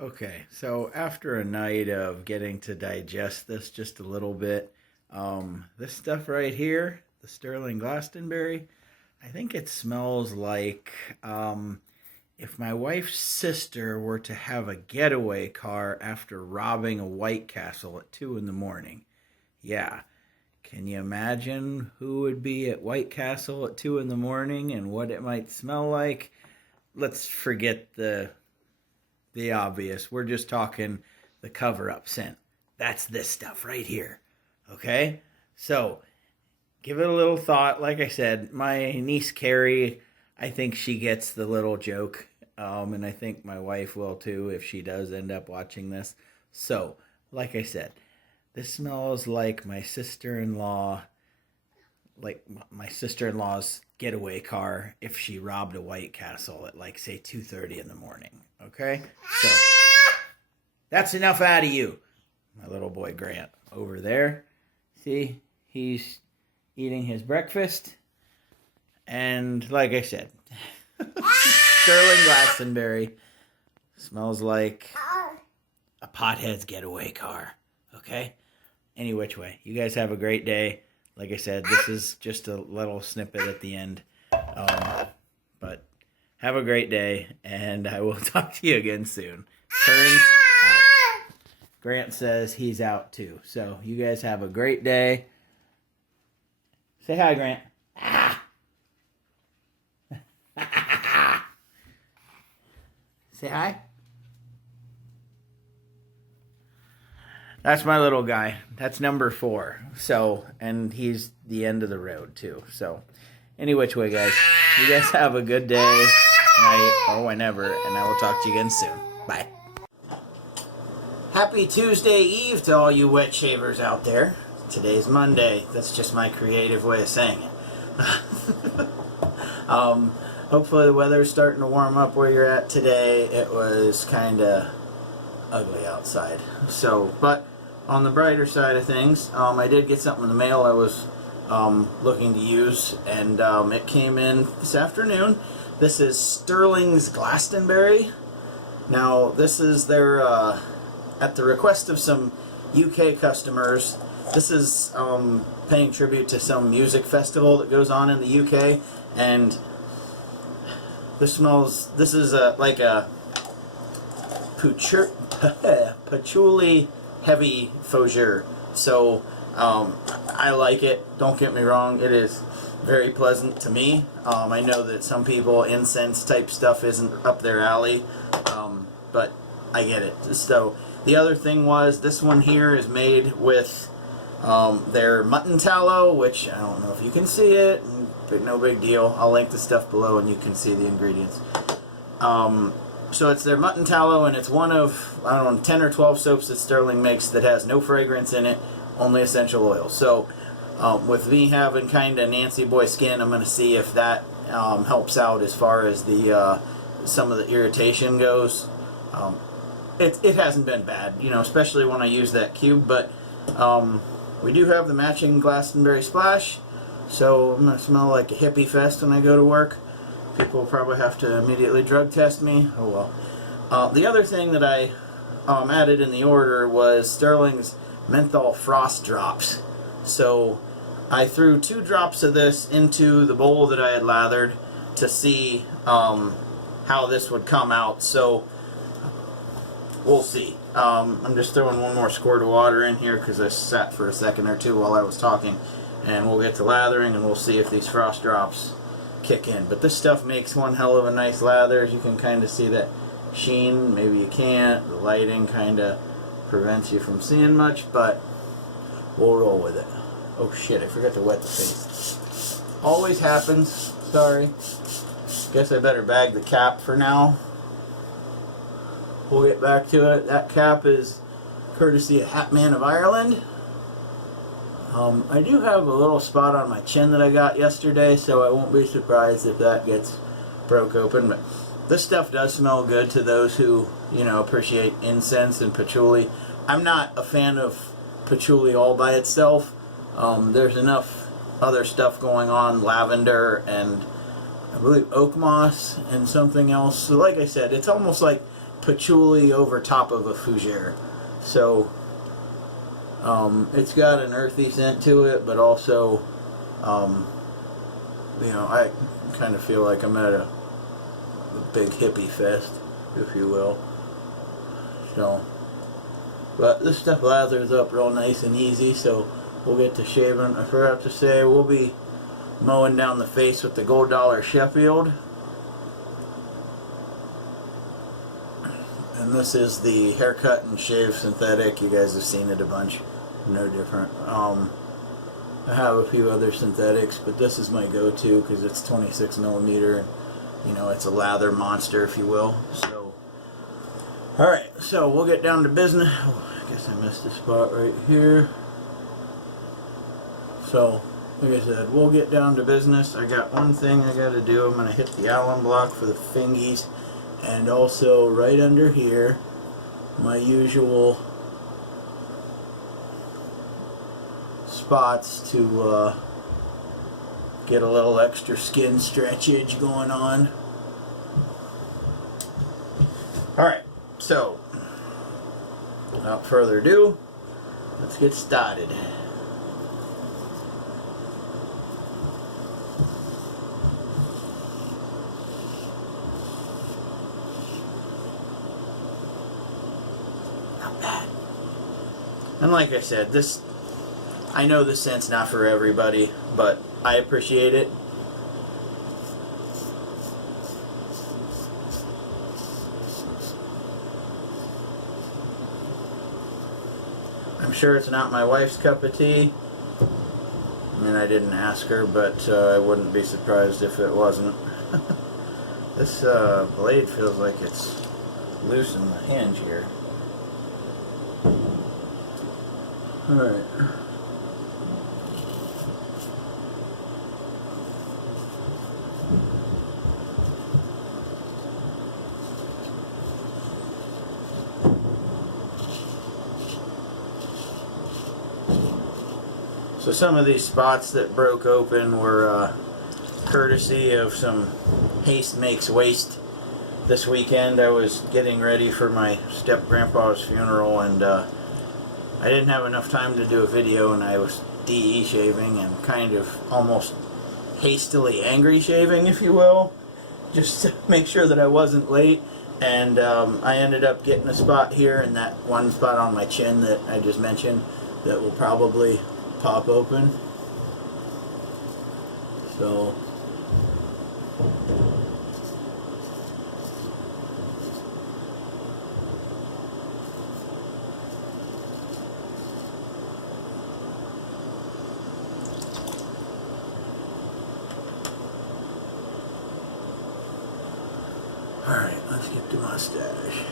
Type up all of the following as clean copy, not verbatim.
Okay, so after a night of getting to digest this just a little bit, this stuff right here, the Stirling Glastonbury, I think it smells like if my wife's sister were to have a getaway car after robbing a White Castle at 2 in the morning. Yeah, can you imagine who would be at White Castle at 2 in the morning and what it might smell like? Let's forget the obvious. We're just talking the cover up scent. That's this stuff right here. Okay? So give it a little thought. Like I said, my niece Carrie, I think she gets the little joke. And I think my wife will too if she does end up watching this. So, like I said, this smells like my sister-in-law's getaway car if she robbed a White Castle at like say 2:30 in the morning. Okay? So that's enough out of you. My little boy Grant over there. See, he's eating his breakfast. And like I said, Stirling Glastonbury smells like a pothead's getaway car. Okay? Any which way. You guys have a great day. Like I said, this is just a little snippet at the end. But have a great day, and I will talk to you again soon. Turns out. Grant says he's out too. So you guys have a great day. Say hi, Grant. Ah. Say hi. That's my little guy. That's number 4. So, and he's the end of the road too. So, any which way, guys. You guys have a good day, night, or whenever, and I will talk to you again soon. Bye. Happy Tuesday Eve to all you wet shavers out there. Today's Monday. That's just my creative way of saying it. Hopefully the weather's starting to warm up where you're at today. It was kind of ugly outside. So, but on the brighter side of things, I did get something in the mail I was looking to use, and it came in this afternoon. This is Stirling's Glastonbury. Now, this is their, at the request of some UK customers, this is paying tribute to some music festival that goes on in the UK, and this is like a patchouli heavy fougere. So I like it. Don't get me wrong. It is very pleasant to me. I know that some people, incense type stuff isn't up their alley, but I get it. So the other thing was, this one here is made with their mutton tallow, which I don't know if you can see it, but no big deal. I'll link the stuff below and you can see the ingredients. So it's their mutton tallow, and it's one of, I don't know, 10 or 12 soaps that Stirling makes that has no fragrance in it, only essential oil. So with me having kind of Nancy boy skin, I'm going to see if that helps out as far as the some of the irritation goes. It hasn't been bad, you know, especially when I use that cube, but we do have the matching Glastonbury splash, so I'm going to smell like a hippie fest when I go to work. People will probably have to immediately drug test me. Oh well. The other thing that I added in the order was Stirling's menthol frost drops. So I threw 2 drops of this into the bowl that I had lathered to see how this would come out. So we'll see. I'm just throwing one more squirt of water in here because I sat for a second or two while I was talking, and we'll get to lathering and we'll see if these frost drops kick in. But this stuff makes one hell of a nice lather. As you can kind of see that sheen. Maybe you can't. The lighting kind of prevents you from seeing much, but we'll roll with it. Oh shit, I forgot to wet the face. Always happens. Sorry. Guess I better bag the cap for now. We'll get back to it. That cap is courtesy of Hatman of Ireland. I do have a little spot on my chin that I got yesterday, so I won't be surprised if that gets broke open. But this stuff does smell good to those who, you know, appreciate incense and patchouli. I'm not a fan of patchouli all by itself. There's enough other stuff going on, lavender and I believe oak moss and something else. So like I said, it's almost like patchouli over top of a fougere. So it's got an earthy scent to it, but also, you know, I kind of feel like I'm at a big hippie fest, if you will. So, but this stuff lathers up real nice and easy, so we'll get to shaving. I forgot to say, we'll be mowing down the face with the Gold Dollar Sheffield. And this is the haircut and shave synthetic. You guys have seen it a bunch. No different. I have a few other synthetics, but this is my go-to because it's 26 millimeter, and you know, it's a lather monster, if you will. So, alright, so we'll get down to business. Oh, I guess I missed a spot right here. So, like I said, we'll get down to business. I got one thing I got to do. I'm going to hit the Allen block for the fingies, and also right under here, my usual spots to get a little extra skin stretchage going on. Alright, so without further ado, let's get started. Not bad. And like I said, I know this scent's not for everybody, but I appreciate it. I'm sure it's not my wife's cup of tea. I mean, I didn't ask her, but I wouldn't be surprised if it wasn't. This blade feels like it's loose in the hinge here. Alright. So some of these spots that broke open were courtesy of some haste makes waste. This weekend I was getting ready for my step-grandpa's funeral, and I didn't have enough time to do a video, and I was DE shaving and kind of almost hastily angry shaving, if you will, just to make sure that I wasn't late. And I ended up getting a spot here, and that one spot on my chin that I just mentioned that will probably pop open. So alright, let's get the mustache.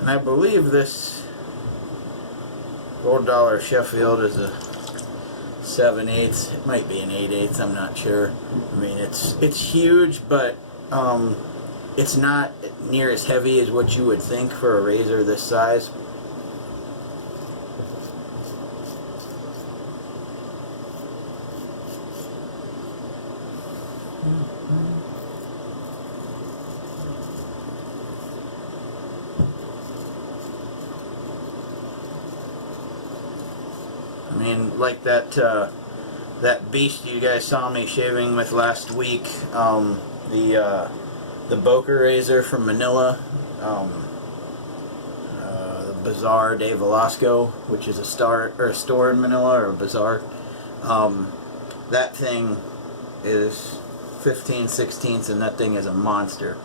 And I believe this Gold Dollar Sheffield is a 7/8. It might be an 8/8. I'm not sure. I mean, it's huge, but it's not near as heavy as what you would think for a razor this size. I mean, like that beast you guys saw me shaving with last week, the Boca razor from Manila, the Bazaar de Velasco, which is a store in Manila, or a bazaar. That thing is 15/16, and that thing is a monster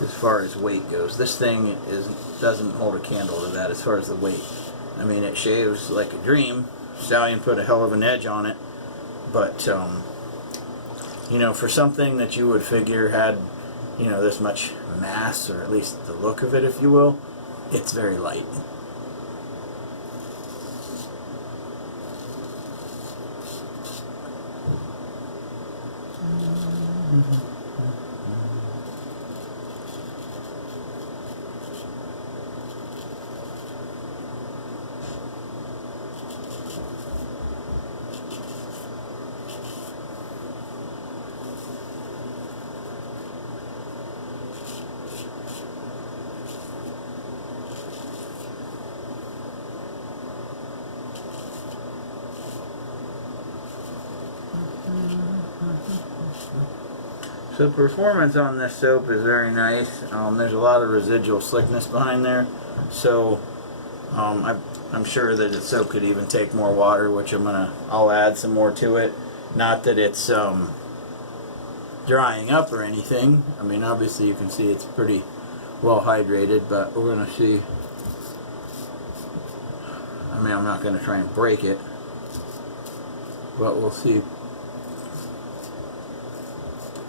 as far as weight goes. This thing doesn't hold a candle to that as far as the weight. I mean, it shaves like a dream. Stallion put a hell of an edge on it, but you know, for something that you would figure had, you know, this much mass, or at least the look of it, if you will, it's very light. So performance on this soap is very nice. There's a lot of residual slickness behind there, so I'm sure that the soap could even take more water, which I'll add some more to it. Not that it's drying up or anything. I mean, obviously you can see it's pretty well hydrated, but we're gonna see. I mean, I'm not gonna try and break it, but we'll see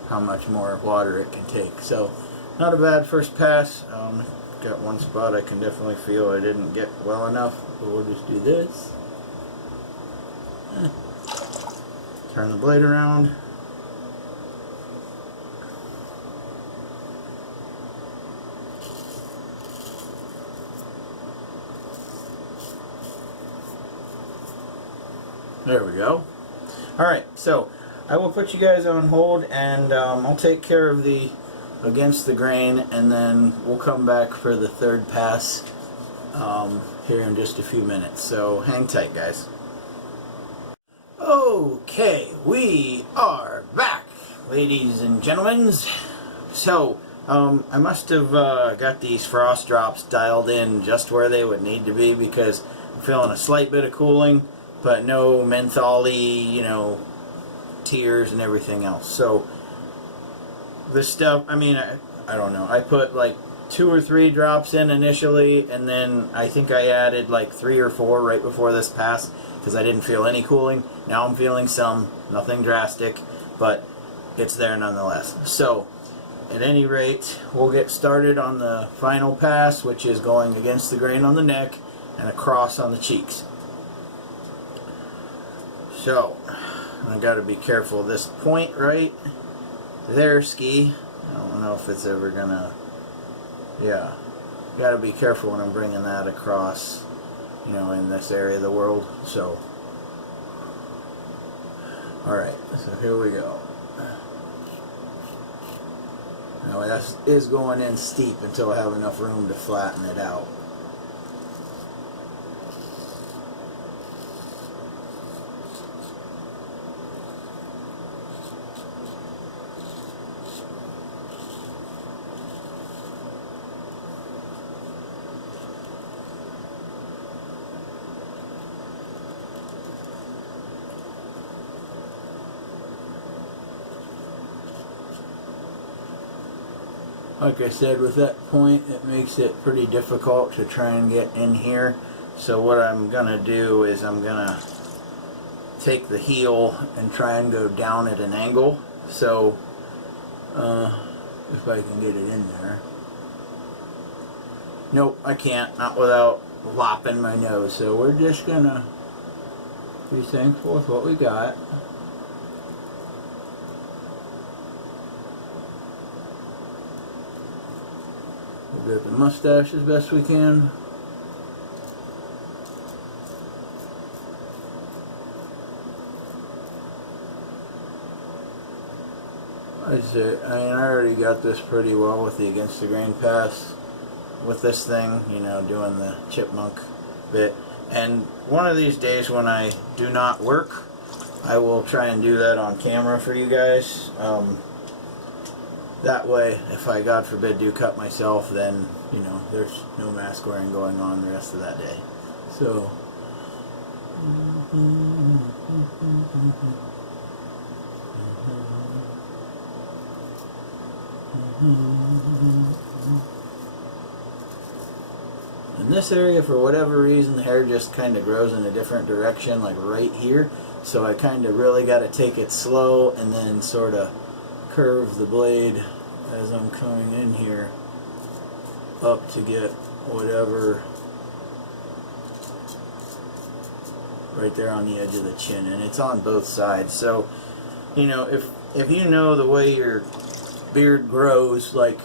how much more water it can take. So not a bad first pass. Got one spot I can definitely feel I didn't get well enough, but we'll just do this. Turn the blade around. There we go. Alright, so I will put you guys on hold, and I'll take care of the against the grain, and then we'll come back for the third pass here in just a few minutes. So hang tight, guys. Okay, we are back, ladies and gentlemen. So I must have got these frost drops dialed in just where they would need to be, because I'm feeling a slight bit of cooling, but no menthol-y, you know, tears and everything else. So this stuff, I mean, I don't know, I put like 2 or 3 drops in initially, and then I think I added like 3 or 4 right before this pass because I didn't feel any cooling. Now I'm feeling some, nothing drastic, but it's there nonetheless. So at any rate, we'll get started on the final pass, which is going against the grain on the neck and across on the cheeks. So I got to be careful of this point right there, ski. I don't know if it's ever gonna, yeah, got to be careful when I'm bringing that across, you know, in this area of the world. So alright, so here we go. Now that is going in steep until I have enough room to flatten it out. Like I said, with that point, it makes it pretty difficult to try and get in here. So what I'm going to do is I'm going to take the heel and try and go down at an angle. So if I can get it in there. Nope, I can't. Not without lopping my nose. So we're just going to be thankful with what we got. We'll get the mustache as best we can. I mean, I already got this pretty well with the against the grain pass with this thing, you know, doing the chipmunk bit. And one of these days when I do not work, I will try and do that on camera for you guys. That way, if I, God forbid, do cut myself, then, you know, there's no mask wearing going on the rest of that day. So, in this area, for whatever reason, the hair just kind of grows in a different direction, like right here. So I kind of really got to take it slow and then sort of curve the blade as I'm coming in here up to get whatever right there on the edge of the chin, and it's on both sides. So, you know, if you know the way your beard grows, like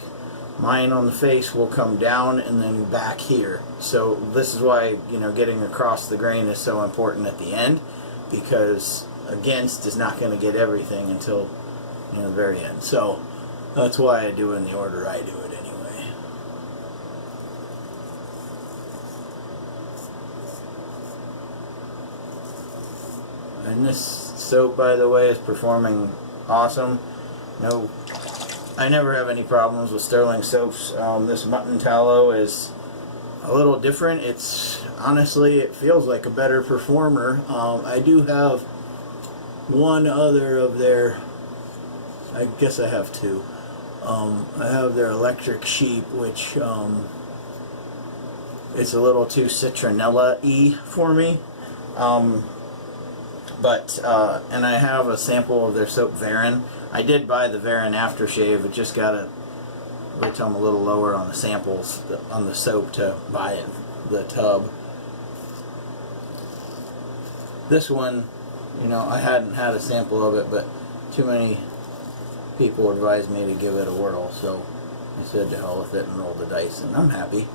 mine on the face will come down and then back here. So this is why, you know, getting across the grain is so important at the end, because against is not going to get everything until, you know, the very end. So that's why I do it in the order I do it anyway. And this soap, by the way, is performing awesome. No I never have any problems with Stirling soaps. This mutton tallow is a little different. It's honestly, it feels like a better performer. I do have one other of their, I guess I have two. I have their electric sheep, which it's a little too citronella-y for me. And I have a sample of their soap Varin. I did buy the Varin aftershave. It just gotta wait till I'm a little lower on the samples on the soap to buy it, the tub. This one, you know, I hadn't had a sample of it, but too many people advised me to give it a whirl, so I said to hell with it and roll the dice, and I'm happy.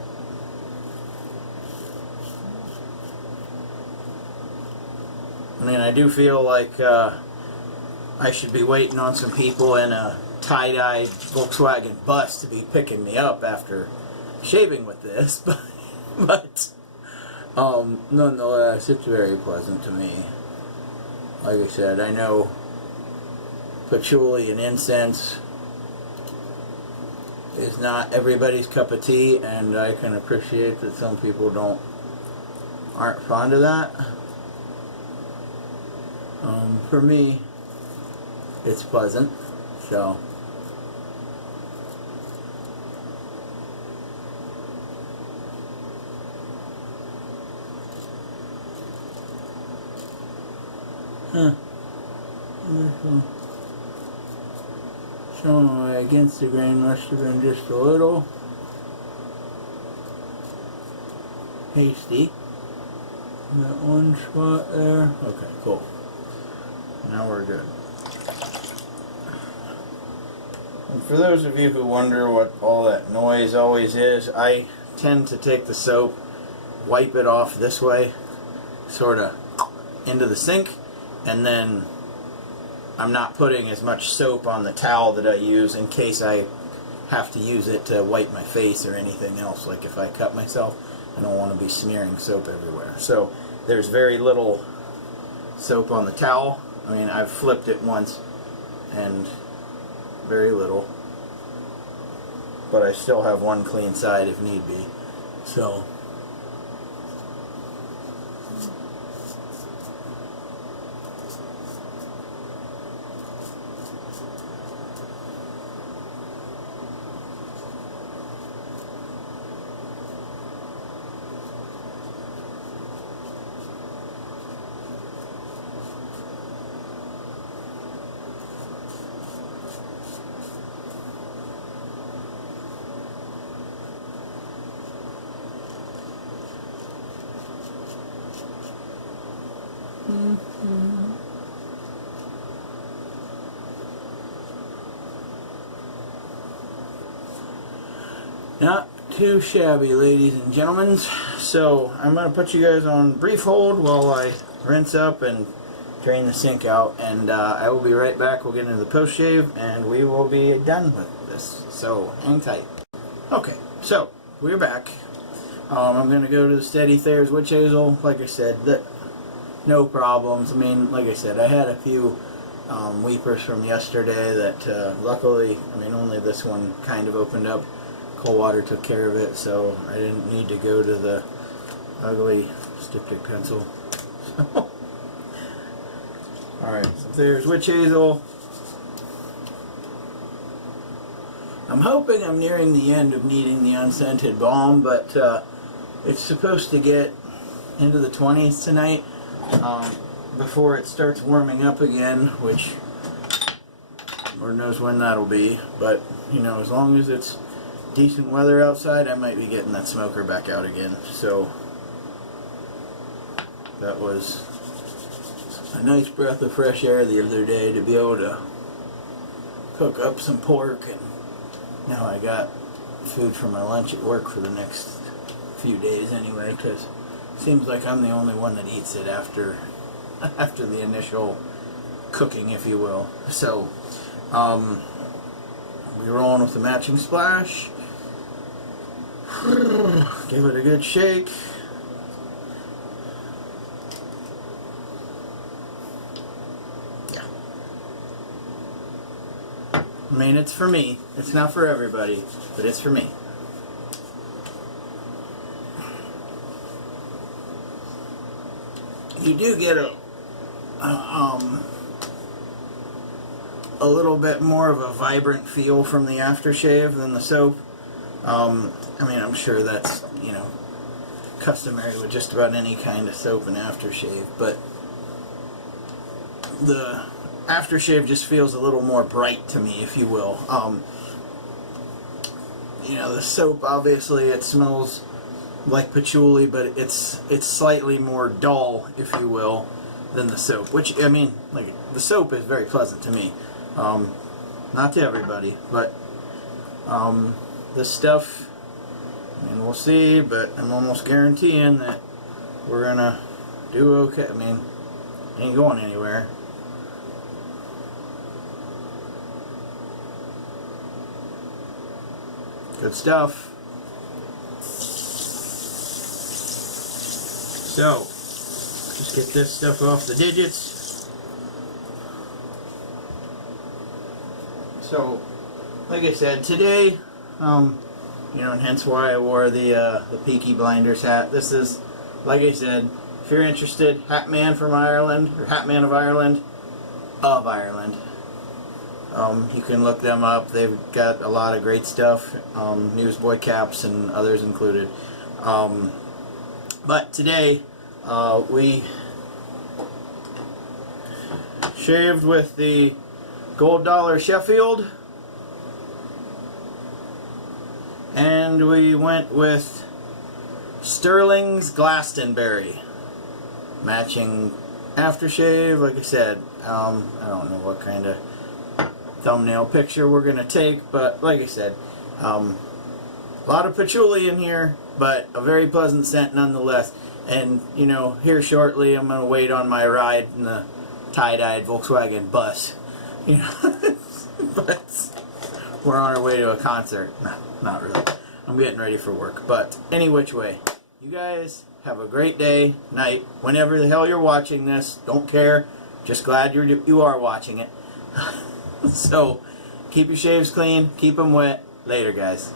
I mean, I do feel like I should be waiting on some people in a tie-dye Volkswagen bus to be picking me up after shaving with this, but nonetheless, it's very pleasant to me. Like I said, I know patchouli and incense is not everybody's cup of tea, and I can appreciate that some people aren't fond of that. For me, it's pleasant, so. So against the grain must have been just a little hasty. That one spot there. Okay, cool. Now we're good. And for those of you who wonder what all that noise always is, I tend to take the soap, wipe it off this way, sort of into the sink, and then I'm not putting as much soap on the towel that I use in case I have to use it to wipe my face or anything else. Like if I cut myself, I don't want to be smearing soap everywhere. So there's very little soap on the towel. I mean, I've flipped it once and very little, but I still have one clean side if need be. So not too shabby, ladies and gentlemen. So I'm going to put you guys on brief hold while I rinse up and drain the sink out, and I will be right back. We'll get into the post shave and we will be done with this, so hang tight. Okay, so we're back. I'm going to go to the Steady Thayer's Witch Hazel. Like I said, no problems. I mean, like I said, I had a few weepers from yesterday that luckily, I mean, only this one kind of opened up. Cold water took care of it, so I didn't need to go to the ugly styptic pencil. Alright, so there's Witch Hazel. I'm hoping I'm nearing the end of needing the unscented balm, but it's supposed to get into the 20s tonight before it starts warming up again, which Lord knows when that'll be. But, you know, as long as it's decent weather outside, I might be getting that smoker back out again. So that was a nice breath of fresh air the other day to be able to cook up some pork, and now I got food for my lunch at work for the next few days anyway, because it seems like I'm the only one that eats it after the initial cooking, if you will. So we're rolling with the matching splash. Give it a good shake. Yeah. I mean, it's for me. It's not for everybody, but it's for me. You do get a little bit more of a vibrant feel from the aftershave than the soap. I mean, I'm sure that's, you know, customary with just about any kind of soap and aftershave, but the aftershave just feels a little more bright to me, if you will. You know, the soap, obviously, it smells like patchouli, but it's slightly more dull, if you will, than the soap. Which, I mean, like, the soap is very pleasant to me. Not to everybody, but this stuff, I mean, we'll see, but I'm almost guaranteeing that we're gonna do okay. I mean, ain't going anywhere. Good stuff. So, just get this stuff off the digits. So, like I said, today, you know, and hence why I wore the Peaky Blinders hat. This is, like I said, if you're interested, Hat Man from Ireland, or Hat Man of Ireland, you can look them up. They've got a lot of great stuff, newsboy caps and others included. But today, we shaved with the Gold Dollar Sheffield, and we went with Stirling's Glastonbury. Matching aftershave, like I said. I don't know what kind of thumbnail picture we're going to take, but like I said, a lot of patchouli in here, but a very pleasant scent nonetheless. And, you know, here shortly I'm going to wait on my ride in the tie-dyed Volkswagen bus. You know, but we're on our way to a concert. No, not really. I'm getting ready for work. But any which way, you guys have a great day, night, whenever the hell you're watching this. Don't care. Just glad you are watching it. So, keep your shaves clean, keep them wet. Later, guys.